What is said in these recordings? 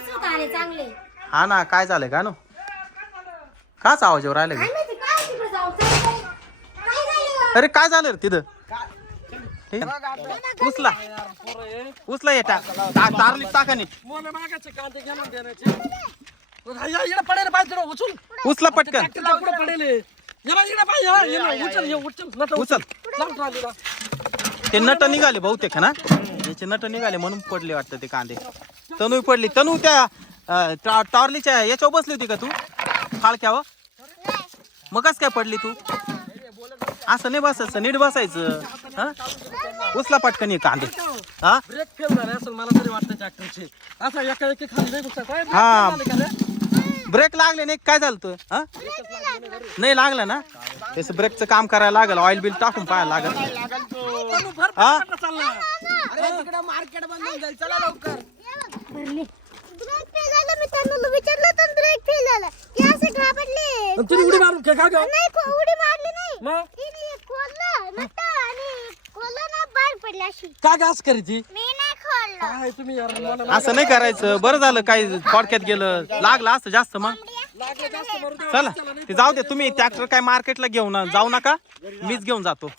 तेच होत आले चांगले. हा ना काय झालंय का नो? काच आवाज येऊ राहिला काय बे? माहिती काय तिकडे जाऊन काय काय झालं? अरे काय झालं रे तिथं? हे? उचला. उचला येटा तारली टाका नीट मोले मागायचे कांदे घेऊन देण्याचे. या इकडे पडेल पाहिजे ना, उचल. उचला पटकन. कुठं पडेल हे? ये बा, इकडे पाहिजे हा, ये ना, उचल ये उचल. नट उचल. लांब ट्रॉलीला. ते नट निघाले बहुतेक है ना? याचे नट निघाले म्हणून पडले वाटतं ते कांदे. तनू पडली. तनू त्या अं, टॉ- टॉर्लीच्या याच्यावर बसली होती का तू? फाळक्यावर मग कस काय पडली तू? असं नाही बसायचं नीट बसायचं. हा? उचला पटकन ये कांदे. हा? ब्रेक फेल झाले असेल मला तरी वाटतं ट्रॅक्टरचे असं एका एकी खाली नाही घुसत. काय, ब्रेक हा. फेल झाले का रे? ब्रेक लागले नाही काय झालं तू? हा? नाही लागलं ना? त्याचं ब्रेकचं काम करायला लागल ऑइल बिल टाकून पाहायला लागल. तनु भर हा? पटापट चालला. भरले ब्रेक फेल झालं मी त्यांना विचारलं तर ब्रेक फेल झालं ते असे तिने उडी मारून काय काय नाही खो- उडी मारली नाही. मग? तिने खोललं नट आणि खोललं ना बाहेर पडली अशी. काय काय असं करी ती? मी नाही खोललं. काय तुम्ही यार मला असं नाही करायचं. बरं झालं काही थोडक्यात गेलं. लागलं असतं जास्त मग. लागलं जास्त. चला ते जाऊ दे तुम्ही. ट्रॅक्टर काय मार्केटला घेऊन जाऊ नका. मीच घेऊन जातो.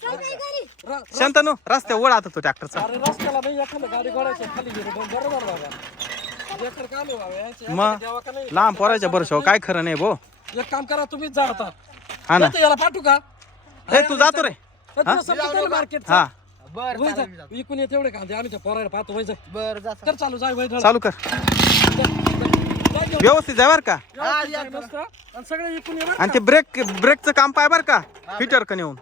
र- शांतनू रस्त्या ओढ आता तो ट्रॅक्टरचा. अरे रस्त्याला नाही एखादं गाडी घोड्याच्या खाली गेली. बरं- बरोबर बाबा बेकार काम आहे. बाबा यांचे. मग देवा का नाही? लांब पोराच्या बरं काय खरं नाही भो. एक काम करा तुम्हीच जा आता. हा ना. येतो याला पाठवू का? ए तू जातो रे. ए, तुला समजतं ना मार्केट हा. विकून येते एवढे कांदे. आम्ही त्या पोराला पाहतो वैज बर कर चालू जाय वैज चालू कर. व्यवस्थित जाय बर का? आणि सगळे विकून ये बरं आणि ते ब्रेक ब्रेकचं काम पाय बर का? फिटर का नेऊन.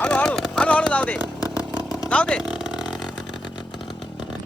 हळू हळू हळू हळू जाऊ दे. जाऊ दे.